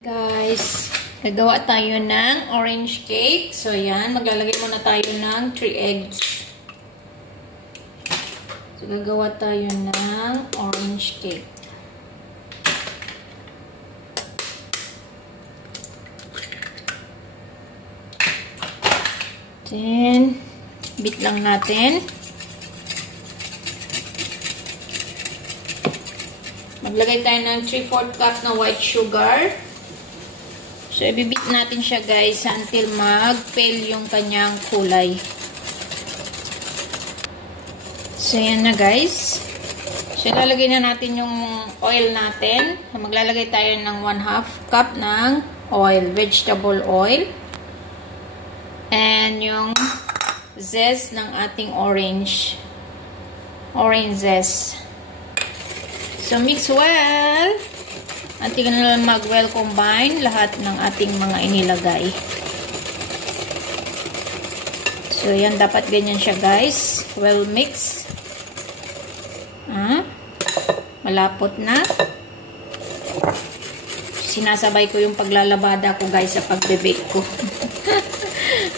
Guys, nagawa tayo ng orange cake. So, yan. Maglalagay muna tayo ng 3 eggs. So, gagawa tayo ng orange cake. Then, beat lang natin. Maglagay tayo ng 3/4 cup na white sugar. So, ibibit natin siya guys until mag-pale yung kanyang kulay. So, yan na guys. So, ilalagay na natin yung oil natin. Maglalagay tayo ng 1/2 cup ng oil, vegetable oil. And yung zest ng ating orange zest. So, mix well. Until na mag-well combine lahat ng ating mga inilagay. So, yan. Dapat ganyan siya, guys. Well mix. Malapot na. Sinasabay ko yung paglalabada ko, guys, sa pagbe-bake ko.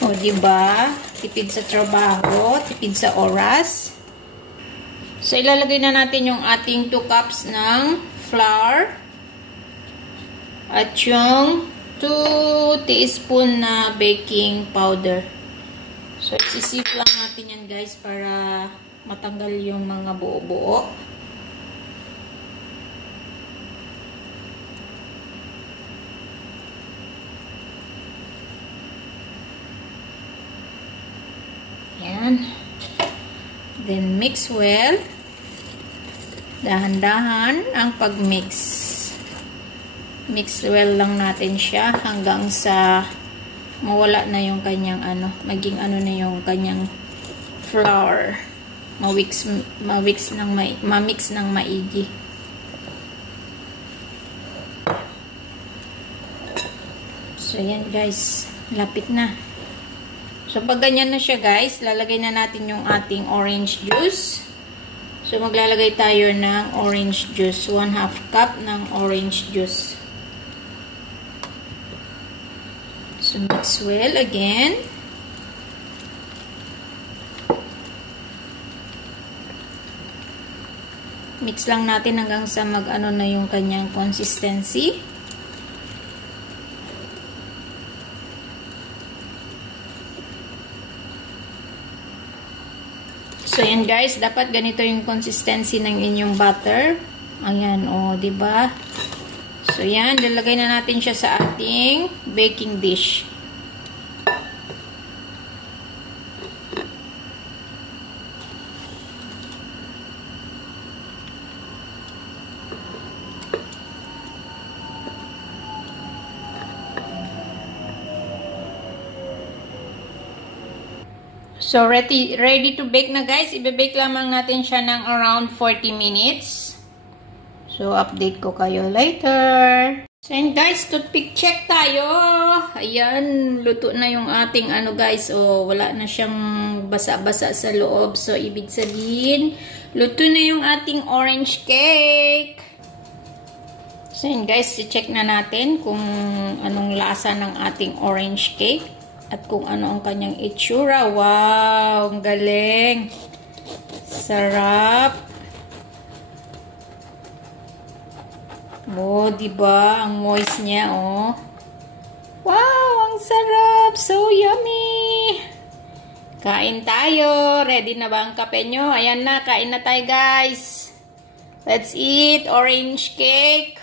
O, diba? Tipid sa trabaho, tipid sa oras. So, ilalagay na natin yung ating 2 cups ng flour. At yung 2 teaspoon na baking powder. So, isisip lang natin yan guys para matanggal yung mga buo-buo. Yan. Then, mix well. Dahan-dahan ang pag-mix. Mix well lang natin siya hanggang sa mawala na yung kanyang maging na yung kanyang flour. Ma-mix ng maigi. So, yan guys. Lapit na. So, pag ganyan na siya guys, lalagay na natin yung ating orange juice. So, maglalagay tayo ng orange juice. 1/2 cup ng orange juice. So, mix well again. Mix lang natin hanggang sa na yung kanyang consistency. So, yan guys. Dapat ganito yung consistency ng inyong butter. Ayan, o, diba? So, yan. Lalagay na natin siya sa ating baking dish. So, ready to bake na guys. Ibe-bake lamang natin siya ng around 40 minutes. So, update ko kayo later. So, and guys, toothpick check tayo. Ayan, luto na yung ating guys. O, wala na siyang basa-basa sa loob. So, ibig sabihin, luto na yung ating orange cake. So, and guys, i-check na natin kung anong lasa ng ating orange cake. At kung ano ang kanyang itsura. Wow, ang galing. Sarap. Oh, diba? Ang moist niya, oh. Wow, ang sarap. So yummy. Kain tayo. Ready na ba ang kape nyo? Ayan na, kain na tayo, guys. Let's eat orange cake.